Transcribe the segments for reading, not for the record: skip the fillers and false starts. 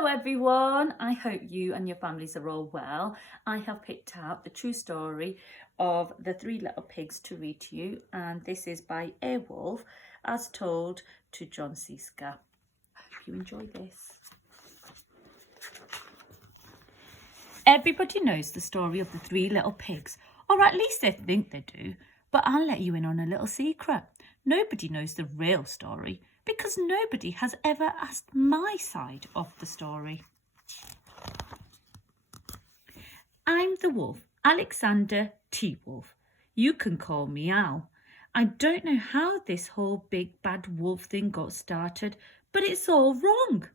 Hello everyone, I hope you and your families are all well. I have picked out the true story of the Three Little Pigs to read to you, and this is by Airwolf as told to John Siska. I hope you enjoy this. Everybody knows the story of the Three Little Pigs, or at least they think they do, but I'll let you in on a little secret. Nobody knows the real story, because nobody has ever asked my side of the story. I'm the wolf, Alexander T. Wolf. You can call me Al. I don't know how this whole big bad wolf thing got started, but it's all wrong.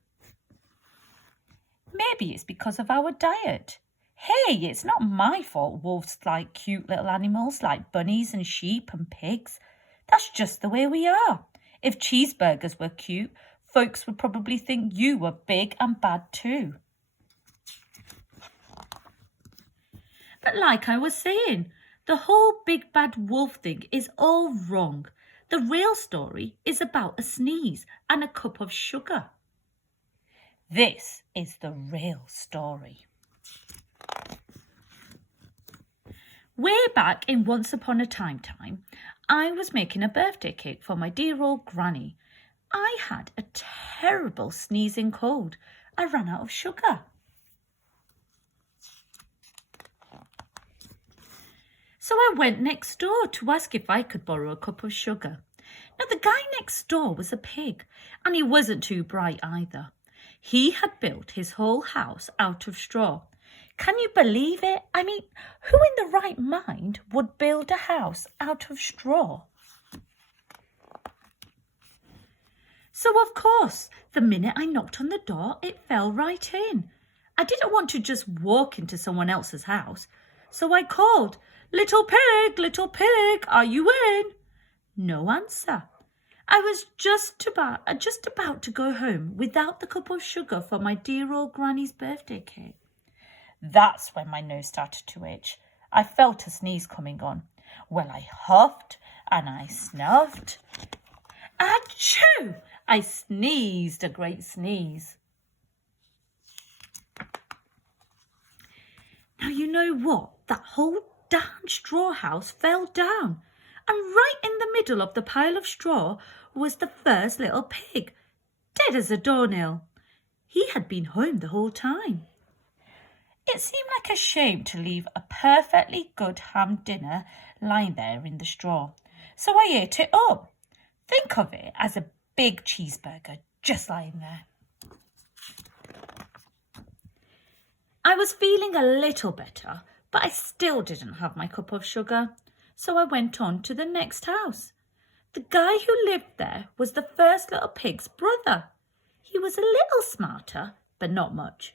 Maybe it's because of our diet. Hey, it's not my fault wolves like cute little animals like bunnies and sheep and pigs. That's just the way we are. If cheeseburgers were cute, folks would probably think you were big and bad too. But like I was saying, the whole big bad wolf thing is all wrong. The real story is about a sneeze and a cup of sugar. This is the real story. Way back in Once Upon a Time, I was making a birthday cake for my dear old granny. I had a terrible sneezing cold. I ran out of sugar. So I went next door to ask if I could borrow a cup of sugar. Now the guy next door was a pig, and he wasn't too bright either. He had built his whole house out of straw. Can you believe it? I mean, who in the right mind would build a house out of straw? So, of course, the minute I knocked on the door, it fell right in. I didn't want to just walk into someone else's house. So I called, little pig, are you in? No answer. I was just about to go home without the cup of sugar for my dear old granny's birthday cake. That's when my nose started to itch. I felt a sneeze coming on. Well, I huffed and I snuffed. Achoo! I sneezed a great sneeze. Now you know what? That whole damn straw house fell down. And right in the middle of the pile of straw was the first little pig, dead as a doornail. He had been home the whole time. It seemed like a shame to leave a perfectly good ham dinner lying there in the straw, so I ate it up. Think of it as a big cheeseburger just lying there. I was feeling a little better, but I still didn't have my cup of sugar, so I went on to the next house. The guy who lived there was the first little pig's brother. He was a little smarter, but not much.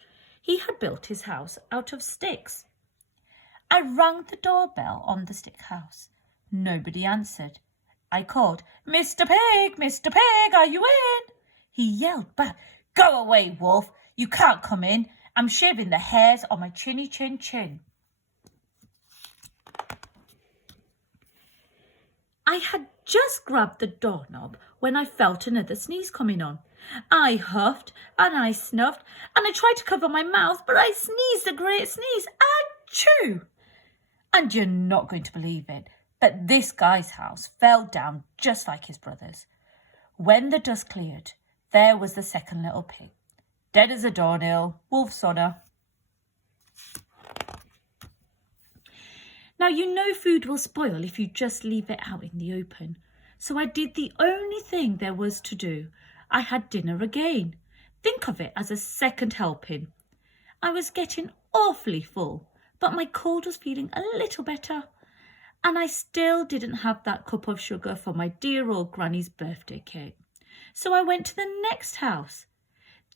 He had built his house out of sticks. I rang the doorbell on the stick house. Nobody answered. I called, Mr. Pig, are you in? He yelled back, Go away, wolf. You can't come in. I'm shaving the hairs on my chinny chin. I had just grabbed the doorknob when I felt another sneeze coming on. I huffed and I snuffed and I tried to cover my mouth, but I sneezed a great sneeze. Achoo! And you're not going to believe it, but this guy's house fell down just like his brother's. When the dust cleared, there was the second little pig, dead as a doornail, wolf's honour. Now, you know food will spoil if you just leave it out in the open. So I did the only thing there was to do. I had dinner again. Think of it as a second helping. I was getting awfully full, but my cold was feeling a little better. And I still didn't have that cup of sugar for my dear old granny's birthday cake. So I went to the next house.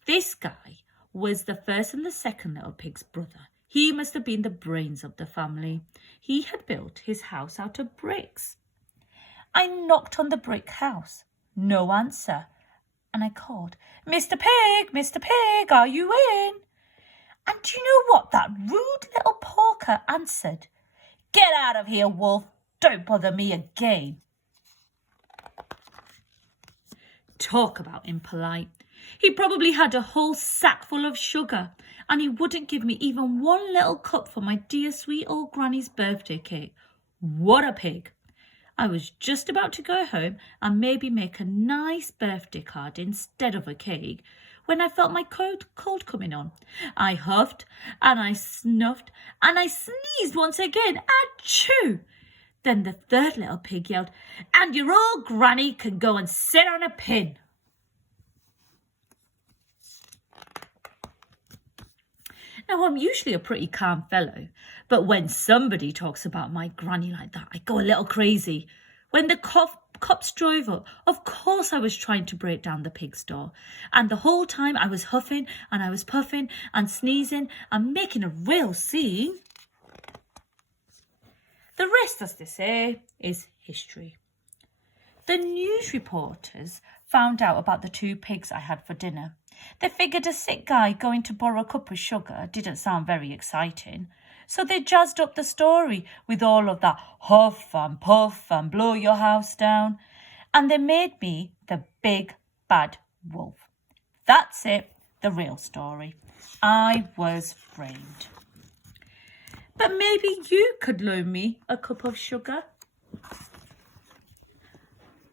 This guy was the first and the second little pig's brother. He must have been the brains of the family. He had built his house out of bricks. I knocked on the brick house. No answer. And I called, Mr. Pig, are you in? And do you know what that rude little porker answered? Get out of here, wolf. Don't bother me again. Talk about impolite. He probably had a whole sack full of sugar, and he wouldn't give me even one little cup for my dear sweet old granny's birthday cake. What a pig! I was just about to go home and maybe make a nice birthday card instead of a cake when I felt my cold coming on. I huffed and I snuffed and I sneezed once again. Achoo! Then the third little pig yelled, "And your old granny can go and sit on a pin." Now, I'm usually a pretty calm fellow, but when somebody talks about my granny like that, I go a little crazy. When the cops drove up, of course I was trying to break down the pig's door, and the whole time I was huffing and I was puffing and sneezing and making a real scene. The rest, as they say, is history. The news reporters found out about the 2 pigs I had for dinner. They figured a sick guy going to borrow a cup of sugar didn't sound very exciting, so they jazzed up the story with all of that huff and puff and blow your house down, and they made me the big bad wolf. That's it, the real story. I was framed. But maybe you could loan me a cup of sugar.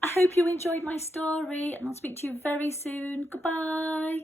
I hope you enjoyed my story, and I'll speak to you very soon. Goodbye.